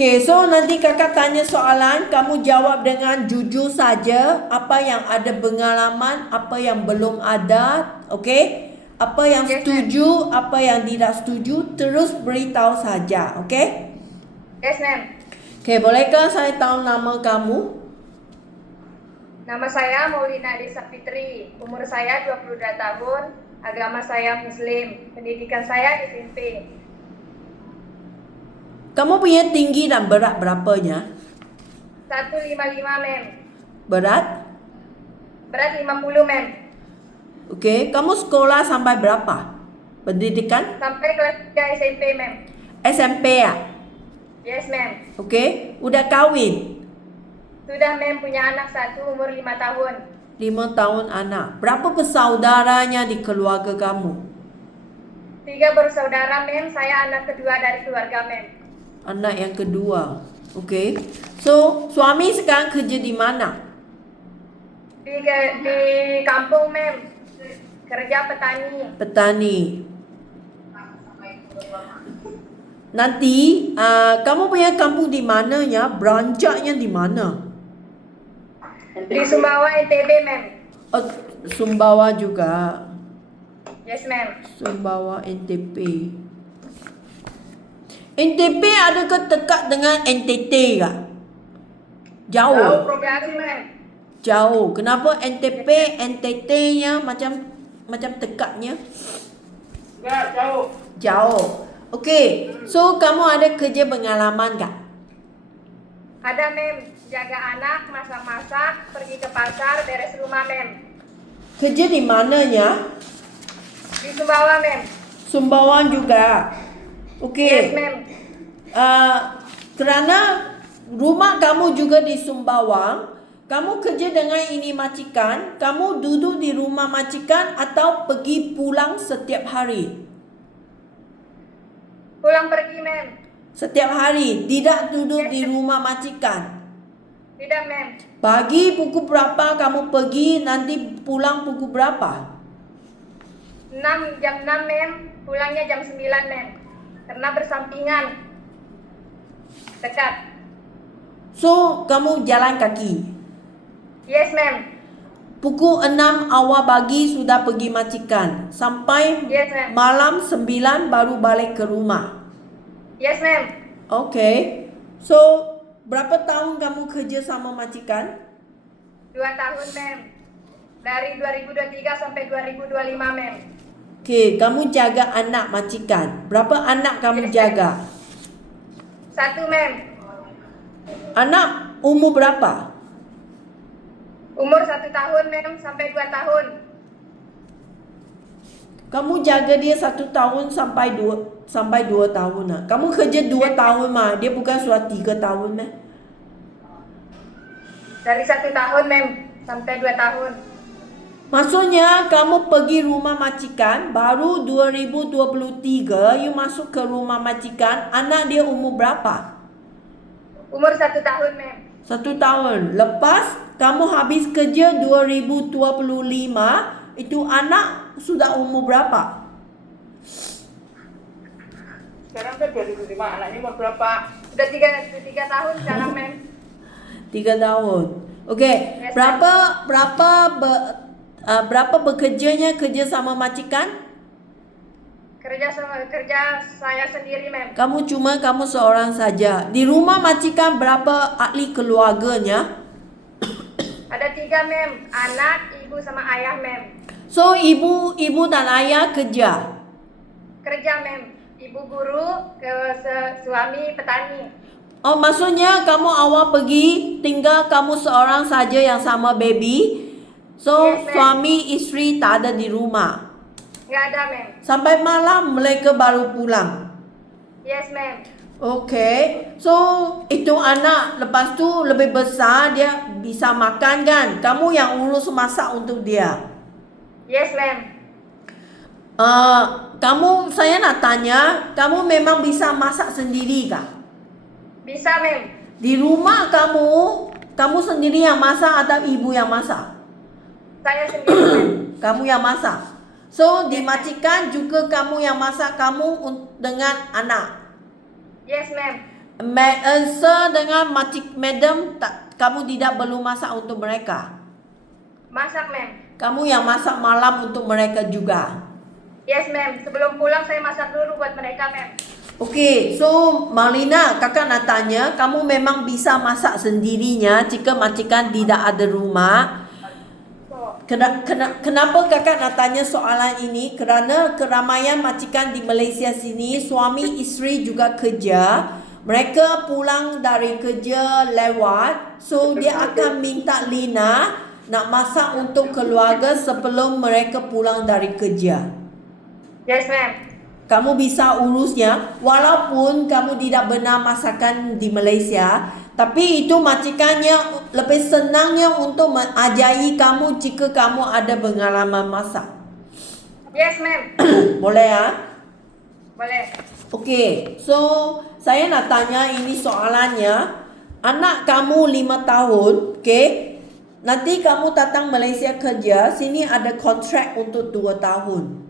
Okay, so nanti kakak tanya soalan, kamu jawab dengan jujur saja. Apa yang ada pengalaman, apa yang belum ada, okay? Apa yang setuju, apa yang tidak setuju, terus beritahu saja, okay? Yes, ma'am. Okay, bolehkah saya tahu nama kamu? Nama saya Maulina Desa Fitri. Umur saya 22 tahun. Agama saya Muslim. Pendidikan saya SMP. Kamu punya tinggi dan berat berapanya? 155, ma'am. Berat? Berat 50, ma'am. Okay, kamu sekolah sampai berapa? Pendidikan? Sampai kelas 3 SMP, ma'am. SMP ya? Yes, ma'am. Okay, udah kawin? Sudah, ma'am, punya anak satu umur 5 tahun. 5 tahun anak. Berapa bersaudaranya di keluarga kamu? 3 bersaudara, ma'am. Saya anak kedua dari keluarga, ma'am. Anak yang kedua. Okay. So, suami sekarang kerja di mana? Di kampung, ma'am. Kerja petani. Petani. Nanti, kamu punya kampung di mananya? Branchnya di mana? Di Sumbawa, NTB, ma'am. Oh, Sumbawa juga. Yes, ma'am. Sumbawa, NTP. NTP adakah dekat dengan NTT kah? Jauh. Jauh, ma'am. Jauh. Kenapa NTP, NTT-nya macam dekatnya? Enggak, jauh. Jauh. Okey. So kamu ada kerja pengalaman tak? Ada, ma'am. Jaga anak, masak-masak, pergi ke pasar, beres rumah, ma'am. Kerja di mananya? Di Sumbawa, ma'am. Sumbawa juga. Okey. Yes, ma'am. Kerana rumah kamu juga di Sumbawa, kamu kerja dengan ini majikan, kamu duduk di rumah majikan atau pergi pulang setiap hari? Pulang pergi, ma'am. Setiap hari, tidak duduk di rumah majikan. Tidak, ma'am. Pagi pukul berapa kamu pergi, nanti pulang pukul berapa? Jam 6, ma'am. Pulangnya jam 9, ma'am. Karena bersampingan. Dekat. So, kamu jalan kaki. Yes, ma'am. Pukul 6 awal pagi sudah pergi majikan. Sampai Yes, ma'am. malam 9 baru balik ke rumah. Yes, ma'am. Okay. So, berapa tahun kamu kerja sama majikan? 2 tahun, ma'am. Dari 2023 sampai 2025, ma'am. Okay, kamu jaga anak majikan. Berapa anak kamu Yes, jaga? 1, ma'am. Anak umur berapa? Umur 1 tahun, ma'am, sampai 2 tahun. Kamu jaga dia 1 tahun sampai 2 tahun lah. Kamu kerja 2 tahun mah. Dia bukan sudah 3 tahun mah. Dari 1 tahun, ma'am, sampai 2 tahun. Maksudnya kamu pergi rumah majikan baru 2023 you masuk ke rumah majikan, anak dia umur berapa? Umur 1 tahun, ma'am. 1 tahun. Lepas kamu habis kerja 2025, itu anak sudah umur berapa? Sekarang kan 2005, anaknya umur berapa? Udah 3 tahun sekarang, ma'am. 3 tahun. Okey, Yes, berapa bekerjanya kerja sama majikan? Kerja saya sendiri, ma'am. Kamu seorang saja. Di rumah majikan berapa ahli keluarganya? Ada 3, ma'am. Anak, ibu, sama ayah, ma'am. So ibu dan ayah kerja. Kerja, ma'am. Ibu guru, suami petani. Oh, maksudnya kamu awal pergi tinggal kamu seorang saja yang sama baby. So Yes, ma'am. suami isteri tak ada di rumah. Nggak ada, ma'am. Sampai malam mereka baru pulang. Yes, ma'am. Okay. So itu anak lepas tu lebih besar dia bisa makan kan? Kamu yang urus masak untuk dia. Yes, ma'am. Saya nak tanya, kamu memang bisa masak sendiri kah? Bisa, ma'am. Di rumah kamu sendiri yang masak atau ibu yang masak? Saya sendiri, ma'am. Kamu yang masak. So di majikan juga kamu yang masak, kamu dengan anak. Yes, ma'am. Sir dengan Madam, kamu tidak perlu masak untuk mereka. Masak, ma'am. Kamu yang masak malam untuk mereka juga. Yes, ma'am. Sebelum pulang saya masak dulu buat mereka, ma'am. Okay, so Marlina, kakak nak tanya, kamu memang bisa masak sendirinya jika majikan tidak ada rumah. Kenapa kakak nak tanya soalan ini? Kerana keramaian majikan di Malaysia sini, suami isteri juga kerja. Mereka pulang dari kerja lewat, so dia akan minta Lina nak masak untuk keluarga sebelum mereka pulang dari kerja. Yes, ma'am. Kamu bisa urusnya walaupun kamu tidak benar masakan di Malaysia, tapi itu majikannya lebih senangnya untuk mengajari kamu jika kamu ada pengalaman masak. Yes, ma'am. Boleh ya? Boleh. Okey, so saya nak tanya ini soalannya. Anak kamu 5 tahun, okey? Nanti kamu datang Malaysia kerja, sini ada kontrak untuk 2 tahun.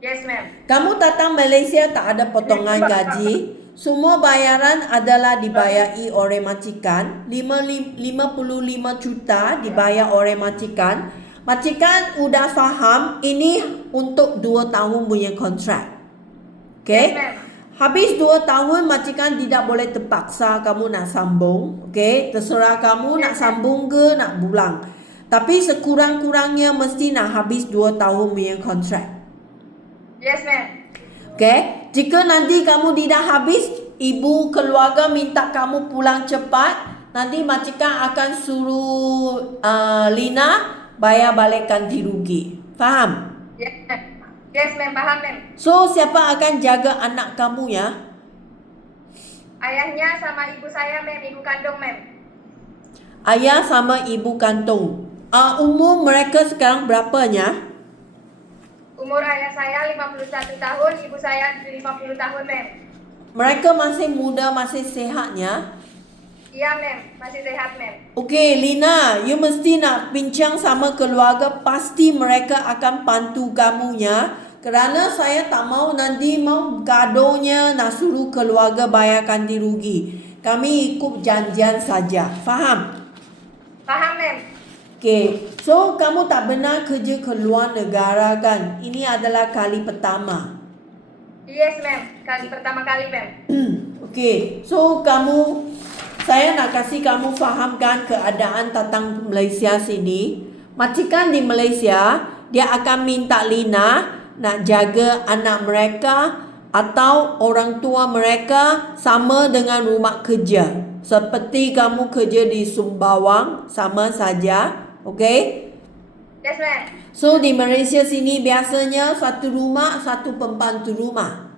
Yes, ma'am. Kamu datang Malaysia tak ada potongan gaji. Semua bayaran adalah dibayari oleh majikan. 55 juta dibayar oleh majikan. Majikan udah faham ini untuk 2 tahun punya kontrak. Okay? Yes, ma'am. Habis 2 tahun majikan tidak boleh terpaksa kamu nak sambung. Okay? Terserah kamu nak sambung ke nak pulang. Tapi sekurang-kurangnya mesti nak habis 2 tahun punya kontrak. Yes, ma'am. Okay, jika nanti kamu tidak habis, ibu keluarga minta kamu pulang cepat, nanti majikan akan suruh Lina bayar balik ganti rugi. Faham? Yes, ma'am. Yes, ma'am. Paham, ma'am. So, siapa akan jaga anak kamu ya? Ayahnya sama ibu saya, ma'am. Ibu kandung, ma'am. Ayah sama ibu kandung. Umur mereka sekarang berapanya? Umur ayah saya 51 tahun, ibu saya 50 tahun, ma'am. Mereka masih muda, masih sehatnya? Iya, ma'am. Masih sehat, ma'am. Okay, Lina, you mesti nak bincang sama keluarga. Pasti mereka akan bantu kamunya. Kerana saya tak mau nanti mau gaduhnya nak suruh keluarga bayar ganti rugi. Kami ikut janjian saja. Faham? Paham, ma'am. Okay, so kamu tak benar kerja ke luar negara kan? Ini adalah kali pertama. Yes, ma'am. Pertama kali, ma'am. Okay, so saya nak kasih kamu fahamkan keadaan tentang Malaysia sini. Majikan di Malaysia, dia akan minta Lina nak jaga anak mereka atau orang tua mereka sama dengan rumah kerja. Seperti kamu kerja di Sembawang, sama saja. Okay? Yes, ma'am. So, di Malaysia sini biasanya satu rumah, satu pembantu rumah.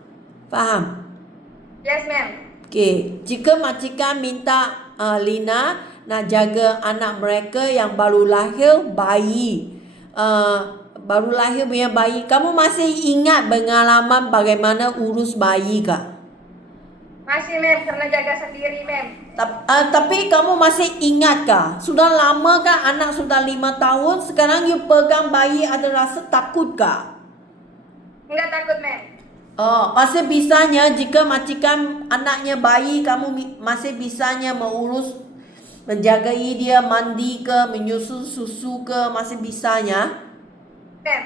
Faham? Yes, ma'am. Okay, jika majikan minta Lina nak jaga anak mereka yang baru lahir, bayi. Baru lahir punya bayi. Kamu masih ingat pengalaman bagaimana urus bayi kah? Masih, ma'am. Pernah jaga sendiri, ma'am. Tapi kamu masih ingat kah? Sudah lama kah anak sudah 5 tahun? Sekarang you pegang bayi ada rasa takut kah? Enggak takut, ma'am. Masih bisanya jika majikan anaknya bayi, kamu masih bisanya mengurus, menjagai dia mandi ke, menyusu susu ke, masih bisanya. Ma'am.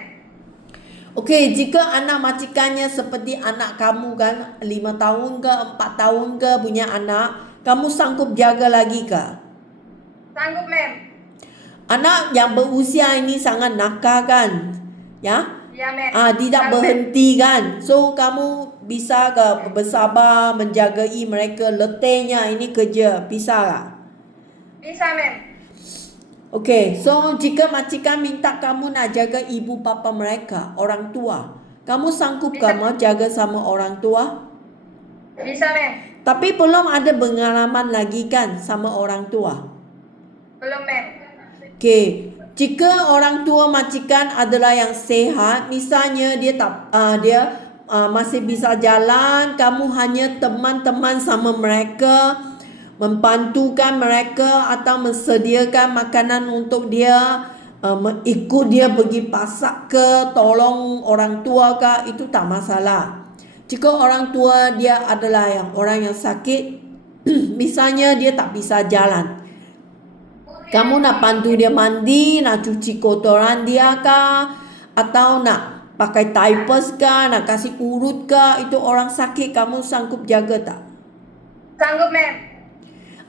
Okey, jika anak majikannya seperti anak kamu kan, 5 tahun ke, 4 tahun ke punya anak, kamu sanggup jaga lagi kah? Sanggup, ma'am. Anak yang berusia ini sangat nakal kan? Ya? Ya, ma'am. Tidak berhenti kan? So, kamu bisa ke bersabar menjagai mereka letihnya ini kerja? Bisa tak? Bisa, ma'am. Okey, so jika majikan minta kamu nak jaga ibu bapa mereka, orang tua, kamu sanggup kamu jaga sama orang tua? Bisa, ma'am. Tapi belum ada pengalaman lagi kan sama orang tua? Belum, ma'am. Okey, jika orang tua majikan adalah yang sehat, misalnya dia masih bisa jalan, kamu hanya teman-teman sama mereka, membantukan mereka atau mensediakan makanan untuk dia, ikut dia pergi pasak ke, tolong orang tua ke, itu tak masalah. Jika orang tua dia adalah orang yang sakit, Misalnya dia tak bisa jalan. Kamu nak bantu dia mandi, nak cuci kotoran dia kah? Atau nak pakai diapers kah? Nak kasih urut kah? Itu orang sakit kamu sanggup jaga tak? Sanggup, ma'am.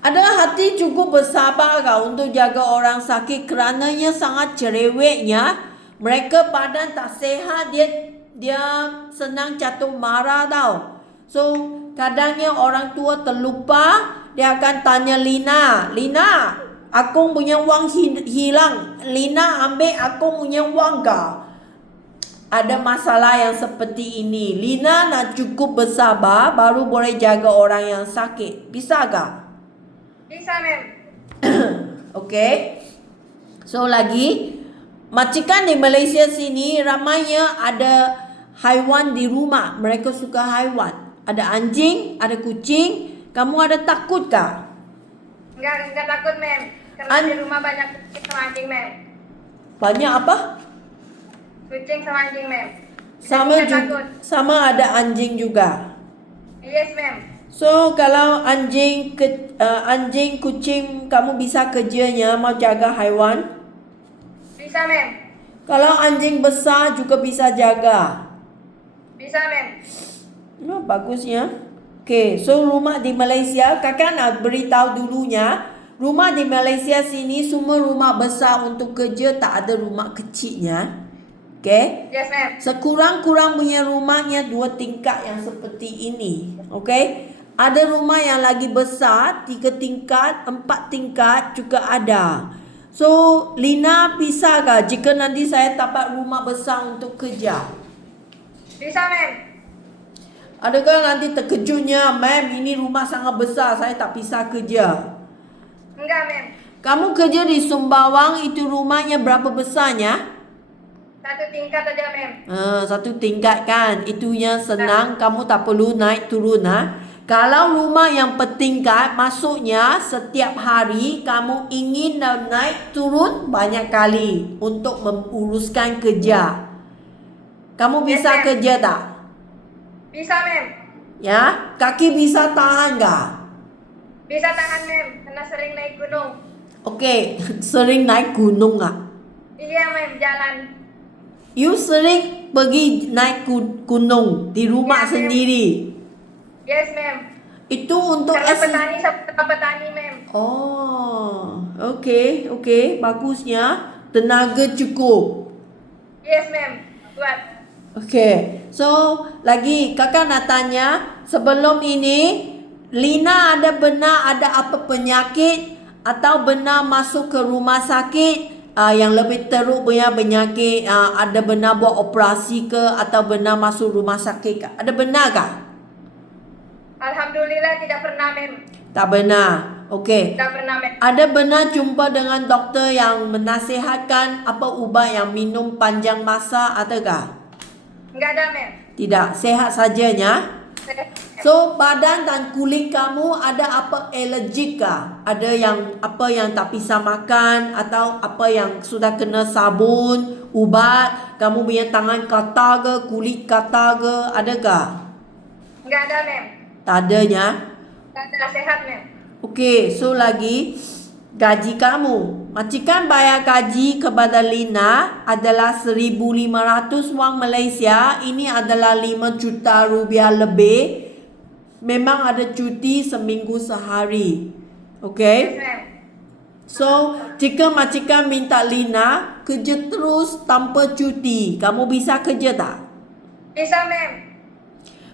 Ada hati cukup bersabar kah untuk jaga orang sakit kerananya sangat cerewetnya. Mereka badan tak sehat, dia senang jatuh marah tau. So, kadangnya orang tua terlupa, dia akan tanya Lina, Lina, Akong punya wang hilang. Lina ambil Akong punya wang kah? Ada masalah yang seperti ini. Lina nak cukup bersabar baru boleh jaga orang yang sakit. Bisa kah? Bisa, ma'am. Okay. So lagi, majikan di Malaysia sini ramainya ada haiwan di rumah. Mereka suka haiwan. Ada anjing, ada kucing. Kamu ada takut kah? Enggak takut, ma'am. Karena di rumah banyak kucing sama anjing, ma'am. Banyak apa? Kucing sama anjing, ma'am. Sama ada anjing juga. Yes, ma'am. So kalau anjing kucing kamu bisa kerjanya mau jaga haiwan? Bisa, ma'am. Kalau anjing besar juga bisa jaga. Bisa, ma'am. Oh, bagusnya. Okay, so rumah di Malaysia, kakak nak beritahu dulunya, rumah di Malaysia sini semua rumah besar untuk kerja, tak ada rumah kecilnya. Okay? Yes, ma'am. Sekurang-kurang punya rumahnya 2 tingkat yang seperti ini. Okay? Ada rumah yang lagi besar, 3 tingkat, 4 tingkat juga ada. So, Lina bisa kah jika nanti saya dapat rumah besar untuk kerja? Bisa, ma'am. Adakah nanti terkejutnya, ma'am, ini rumah sangat besar, saya tak bisa kerja? Enggak, ma'am. Kamu kerja di Sembawang, itu rumahnya berapa besarnya? 1 tingkat aja, ma'am. 1 tingkat kan, itunya senang, kamu tak perlu naik turun. Kalau rumah yang bertingkat, maksudnya setiap hari kamu ingin naik turun banyak kali untuk menguruskan kerja. Kamu bisa kerja tak? Bisa, ma'am. Ya, kaki bisa tahan tak? Bisa tahan, ma'am. Karena sering naik gunung. Okey, sering naik gunung tak? Iya, ma'am. Jalan. You sering pergi naik gunung di rumah Yes, sendiri? Yes, ma'am. Itu untuk Karena petani sama petani, ma'am. Oh, okey, bagusnya. Tenaga cukup. Yes, ma'am. Buat. Okay, so lagi kakak nak tanya, sebelum ini Lina benar ada apa penyakit atau benar masuk ke rumah sakit yang lebih teruk punya penyakit, ada benar buat operasi ke atau benar masuk rumah sakit ke? Ada benar kah? Alhamdulillah tidak pernah, ma'am. Tak benar. Okey. Tidak pernah, ma'am. Ada benar jumpa dengan doktor yang menasihatkan apa ubat yang minum panjang masa, adakah? Enggak ada, ma'am. Tidak, sehat sajanya. So, badan dan kulit kamu ada apa alergik kah? Ada yang apa yang tak bisa makan atau apa yang sudah kena sabun, ubat, kamu punya tangan gatal ke, kulit gatal ke, adakah? Enggak ada, ma'am. Tak adanya. Enggak ada, sehat, ma'am. Okey, so lagi gaji kamu. Majikan bayar gaji kepada Lina adalah 1,500 wang Malaysia. Ini adalah 5 juta rupiah lebih. Memang ada cuti seminggu sehari. Okey? Yes, ma'am. So, jika majikan minta Lina kerja terus tanpa cuti, kamu bisa kerja tak? Bisa, ma'am.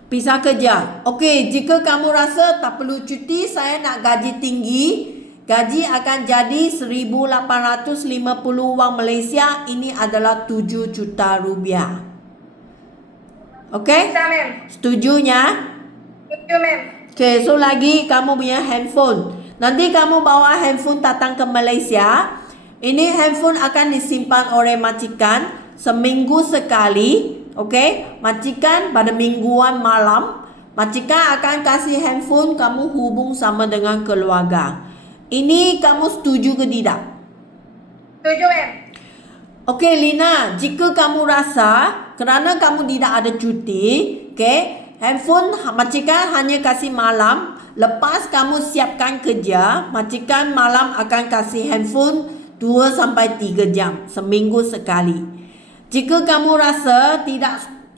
Bisa kerja. Okey, jika kamu rasa tak perlu cuti, saya nak gaji tinggi. Gaji akan jadi 1,850 wang Malaysia. Ini adalah 7 juta rupiah. Okey? Bisa, ma'am. Setujunya? Setuju, ma'am. Okey, so lagi kamu punya handphone. Nanti kamu bawa handphone datang ke Malaysia. Ini handphone akan disimpan oleh majikan seminggu sekali. Okey? Majikan pada mingguan malam, majikan akan kasih handphone, kamu hubung sama dengan keluarga. Ini kamu setuju ke tidak? Setuju, ma'am. Okey Lina, jika kamu rasa kerana kamu tidak ada cuti, okey, handphone majikan hanya kasih malam, Lepas kamu siapkan kerja, majikan malam akan kasih handphone 2 sampai 3 jam seminggu sekali. Jika kamu rasa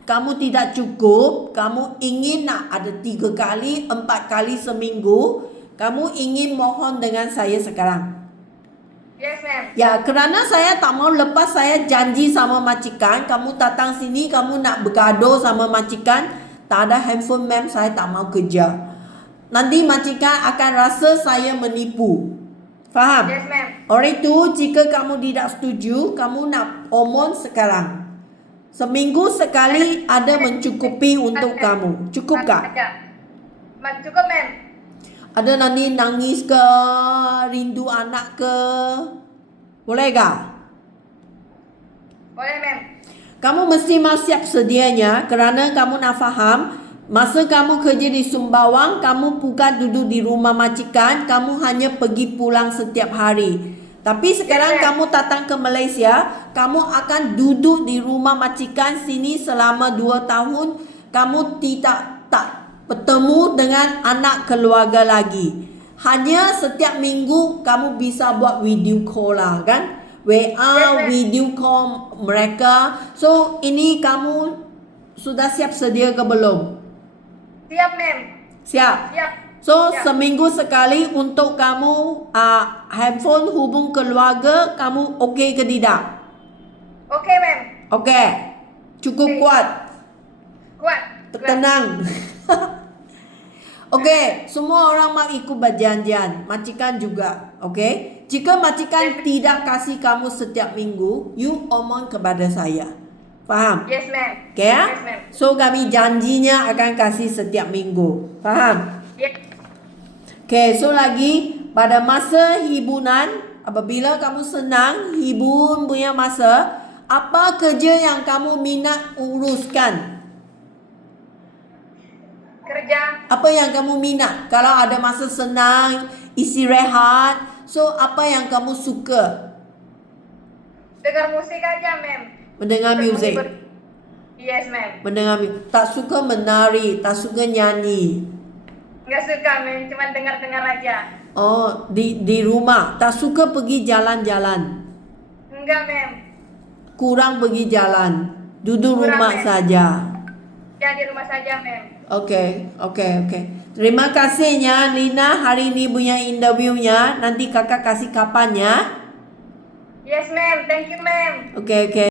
kamu tidak cukup, kamu ingin nak ada 3 kali, 4 kali seminggu, kamu ingin mohon dengan saya sekarang. Yes, ma'am. Ya, kerana saya tak mau lepas saya janji sama majikan, kamu datang sini, kamu nak bergaduh sama majikan, tak ada handphone ma'am, saya tak mau kerja. Nanti majikan akan rasa saya menipu. Faham? Yes, ma'am. Oleh itu, jika kamu tidak setuju, kamu nak omon sekarang. Seminggu sekali ada mencukupi untuk kamu. Cukup tak? Cukup, ma'am. Ada nanti nangis ke, rindu anak ke? Boleh tak? Boleh, ma'am. Kamu mesti mau siap sedianya kerana kamu nak faham, masa kamu kerja di Sumbawa, kamu bukan duduk di rumah majikan, kamu hanya pergi pulang setiap hari. Tapi sekarang kamu datang ke Malaysia, kamu akan duduk di rumah majikan sini selama 2 tahun, kamu tak bertemu dengan anak keluarga lagi. Hanya setiap minggu kamu bisa buat video call lah kan? WA, video call mereka. So, ini kamu sudah siap sedia ke belum? Siap, ma'am. Siap. Siap. So, Siap. seminggu sekali untuk kamu handphone hubung keluarga, kamu okey ke tidak? Okey, ma'am. Okey. Cukup Okey. kuat. Kuat. Tenang. Okey, semua orang mau ikut berjanjian. Majikan juga. Okey. Jika majikan tidak kasih kamu setiap minggu, you omong kepada saya. Faham? Yes, ma'am. Okey ya? Yes, ma'am. So, kami janjinya akan kasih setiap minggu. Faham? Yes. Okey, so lagi pada masa hiburan, apabila kamu senang hibur punya masa, apa kerja yang kamu minat uruskan? Kerja. Apa yang kamu minat? Kalau ada masa senang, istirahat, so apa yang kamu suka? Dengar musik aja, ma'am. Mendengar muzik. Yes, ma'am. Mendengar muzik. Tak suka menari, tak suka nyanyi. Nggak suka, ma'am. Cuma dengar-dengar aja. Oh, di rumah. Tak suka pergi jalan-jalan. Enggak, ma'am. Kurang pergi jalan. Duduk Kurang, rumah ma'am. saja. Ya, di rumah saja, ma'am. Okey. Terima kasihnya Lina hari ini punya interviewnya. Nanti kakak kasih kapannya. Yes, ma'am. Thank you, ma'am. Okey.